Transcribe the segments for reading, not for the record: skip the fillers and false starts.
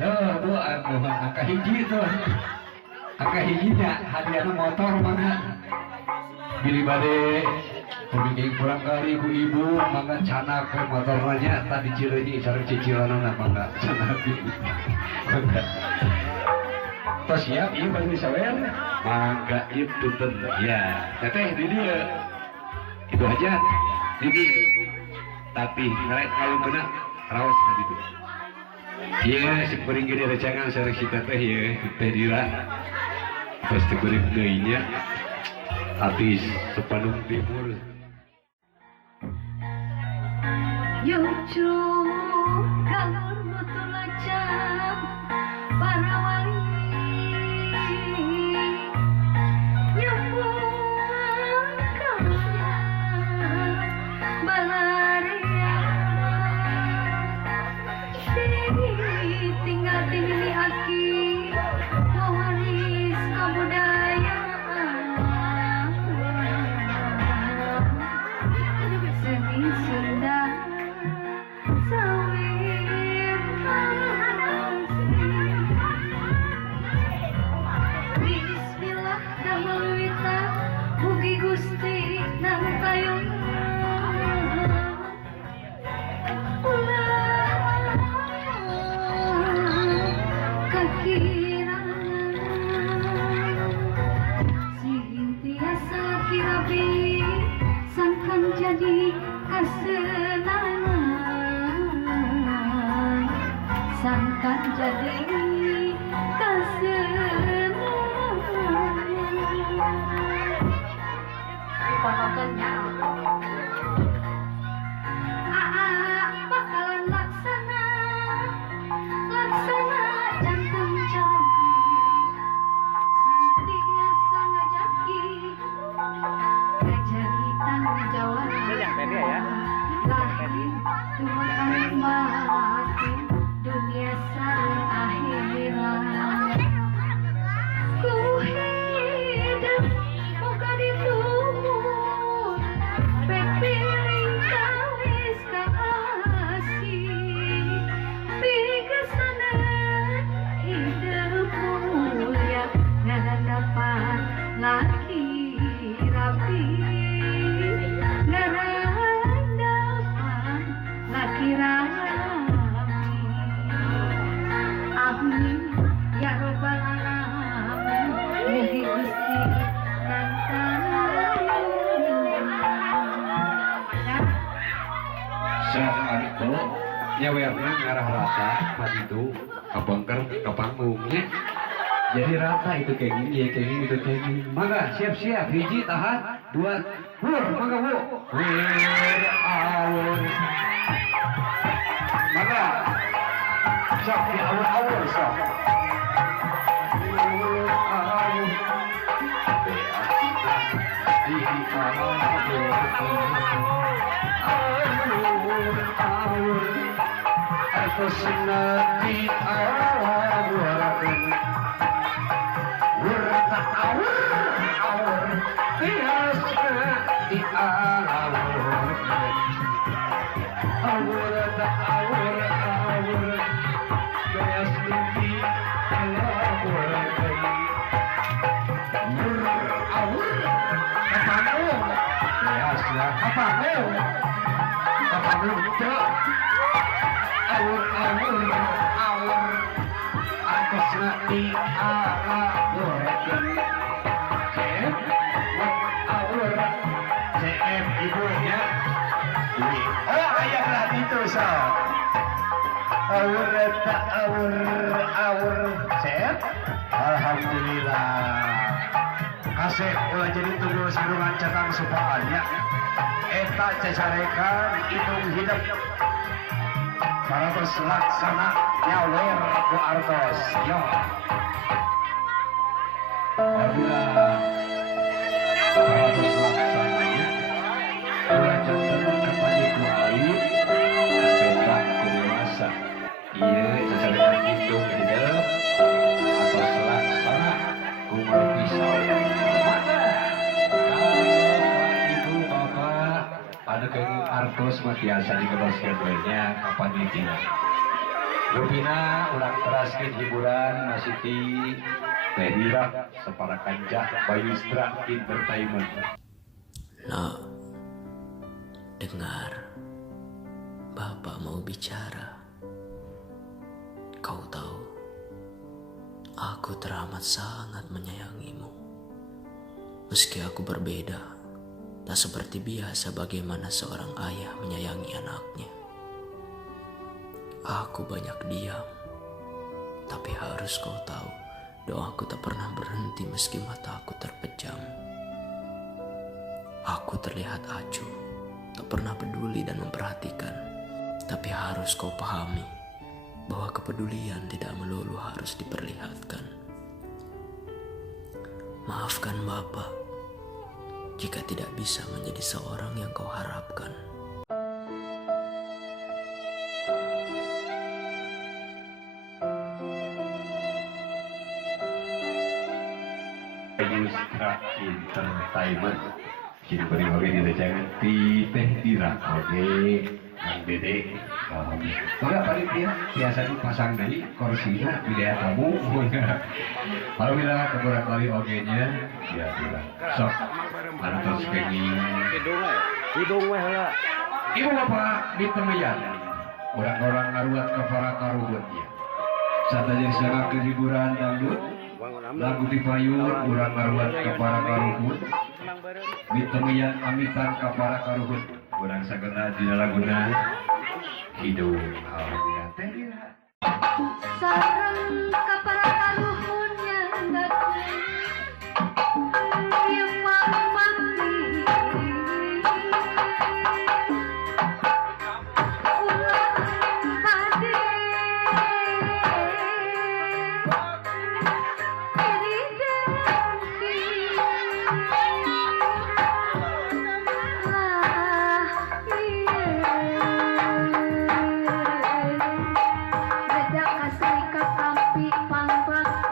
tuh aku angka hiji tuh. Angka hijinya hadiahnya motor mana? Bili bade pemikiran pulang kali ku ibu mangga canak ke motornya tadi Cileunyi sareng cicilanana mangga canak. Tos siap ieu bagi sawer? Mangga ieu tuntun ya. Teteh di dieu. Itu aja di dieu. Tapi ngarek kalau kena raos tadi itu. Iya, si kuring gede recangan sareng si teteh ya, teh dira. Pasti kuring deuinya. Habis sepanung timur. Yucu kalur betul aja para wali nyambung kalia balaria tinggal tinggi aki mewaris kebudayaan seni Sunda sawit Bismillah damel wita mugi Gusti nang payung ulah kakirangan sing tiasa kirabi sangkan jadi kesenangan sangkan jadi kesenangan diponokeunnya bakalan laksana jantung cobi sintiasa ngajaki ngajaki tanggung jawab lahir Tuhan mati dunia sareng akhirat ku hidup muka ditumur pepiring kawis kasih bigesanan hidup mulia ngadapan laki rapi ngadapan laki rapi amin ya robbal alamin mugi Gusti Saat itu nyawerna ngarah rata pas itu kabangker kapanggungnya jadi rata itu kayak gini ya kayak gini itu kayak gini. Mangga siap-siap hiji tahan dua hur mangga bu hur awur mangga sok di awur-awur sok hur awur di awur aku senati awur Wurta awur biasa di awur Wurta awur biasa di awur Wur awur kapanung biasa kapanung itu awur aku senati awur awur CM ibunya oh ayah itu so awur tak awur CM alhamdulillah kasih ulah jadi tunggu sirungan cakang supaannya eta cecarekan hitung hidup para laksana nyawer ku artos yo apabila para laksananya belajar tenang kepada ku alit petak ku dewasa iya cecarekan hitung hidup atau laksana ku pisau ada kayak artos mah biasa di kelas kedua kapan itu Rupina ulang teraskeun hiburan masih di Teh Dira separa kancah Bayustra Entertainment. Nak, dengar, Bapak mau bicara. Kau tahu, aku teramat sangat menyayangimu. Meski aku berbeda, tak seperti biasa bagaimana seorang ayah menyayangi anaknya. Aku banyak diam, tapi harus kau tahu, doaku tak pernah berhenti meski mataku terpejam. Aku terlihat acuh, tak pernah peduli dan memperhatikan. Tapi harus kau pahami, bahwa kepedulian tidak melulu harus diperlihatkan. Maafkan Bapak, jika tidak bisa menjadi seorang yang kau harapkan. Bayustra Entertainment. Kini beri-beri di jangan di Teh Dira. Oke, Kang Dede. Maka panitia biasa dipasang dari kursinya wilayah tamu. Kalau bila keberat kali oke-nya, ya bilang. Sok, antos kenging. Hidung weh lah. Ibu bapak ditemeyan. Orang-orang ngaruat ke para karuhut ya. Saat aja disana kehiburan dangdut. Lagu dipayun, urang ngaruat ke para karuhut. Ditemeyan amitan ke para karuhut. Urang sagena dina laguna hidung alamiah Teh Dira. Sareng kapara karuhunnya datang Ieu pamati ulah pade Iri dengki lah beda kasih ka kampi pangpak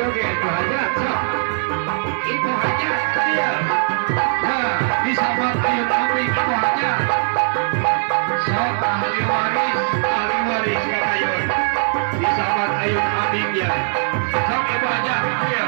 joget itu hajat sok. Itu hajat dia. Nah, disambut ayun abdi itu hajat. Sok ahli waris kakayun. Disambut ayun abdinya. Sok ibu hajat dia.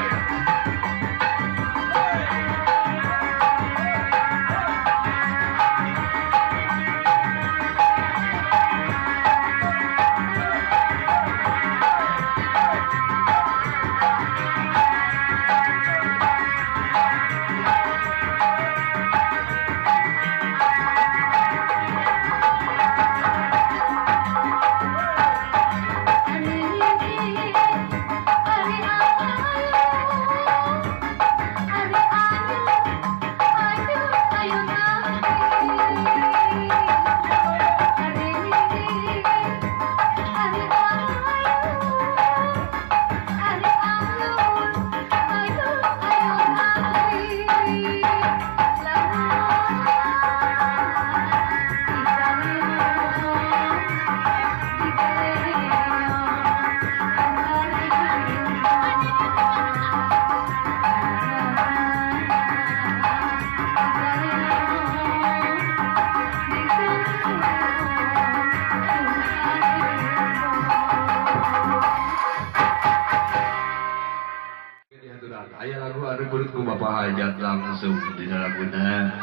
Ayah lagu ada perutku bapak hajat langsung di dalam guna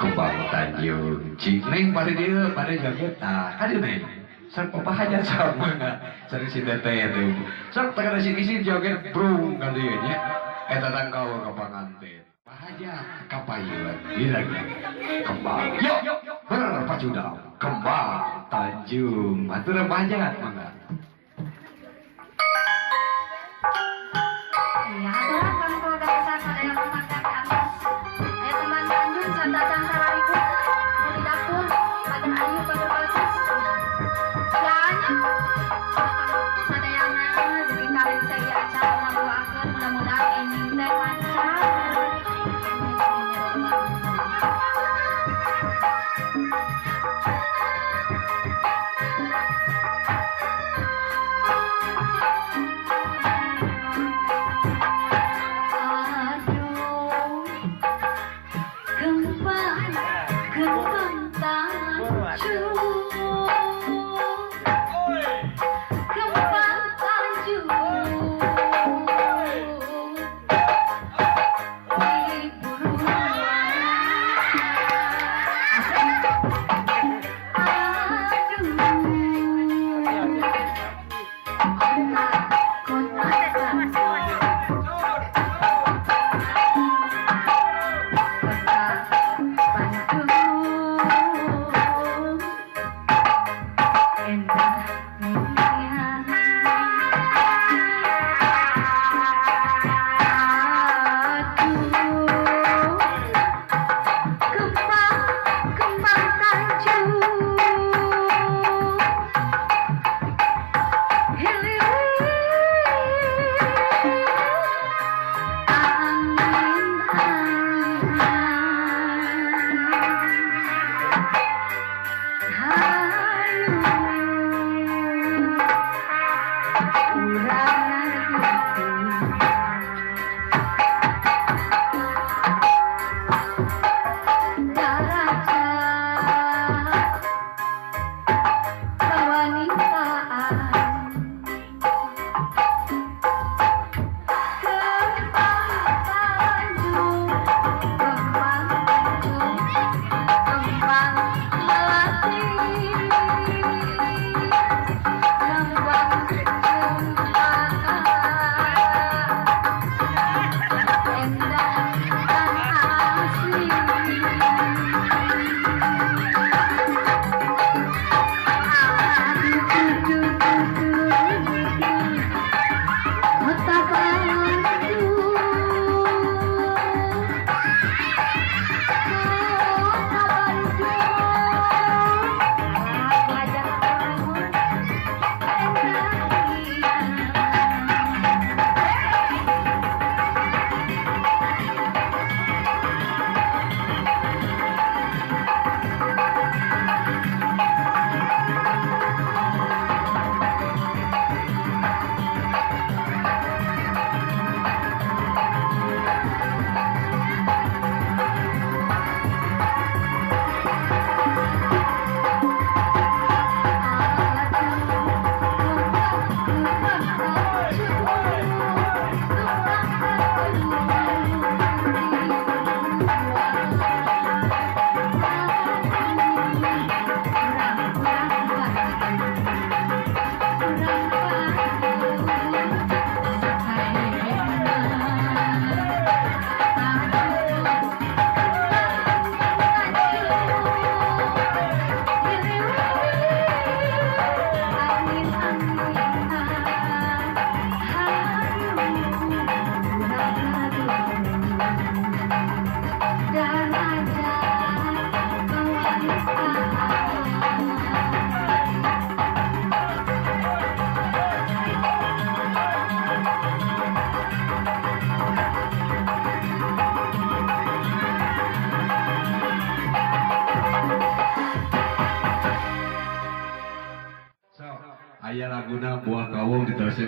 kembang Tanjung Neng pada dia pada joget kan Neng sang bapak hajat sama nggak sering si teteh itu sang tekan si kisi joget brung kan dia nya tatang kau kembangan teh Pak Hajat kapayuan bilang kembang yuk berpacudang kembang Tanjung matur Pak Hajat mangga. Ya, aturan kami keluarga besar Sadaya Kompak dari atas. Ayah teman Tanjung serta Cang Salariku di dapur, Paden Ayu, Paden Bagus. Segalanya, sadayana jadi kalian saya acara ngabawakeun mudah-mudahan ending teh lancar.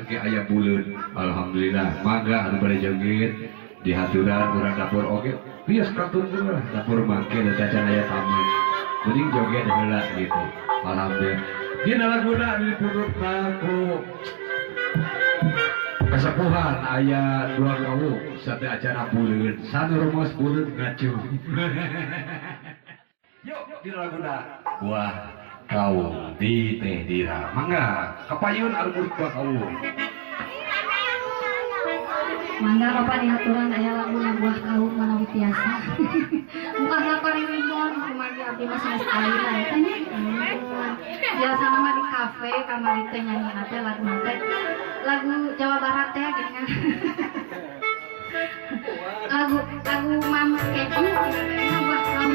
ke aya buleun. Alhamdulillah. Mangga anu bade joget di haturan urang dapur oge. Bias katun lah dapur mangke da cacan aya tamu. Mending joget heula gitu. Alhamdulillah. Dina laguna dipurutna ku kesepuhan aya dua kawu sate acara buleun. Sanu rumus buleun ngacu. Yuk dina laguna buah kaum di teh dira mangga kapayun anu murid kaum Mangga Bapak dihaturan aya laguna buah kaum manawi tiasa. Bukan lakon rimbon kumaha abdi mah sanes ayeuna eta nya. Biasa mah di kafe kamari teh nyanyian teh lagu teh lagu Jawa Barat teh geuningan. lagu Mama Keju gitu buah kaum.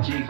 Cik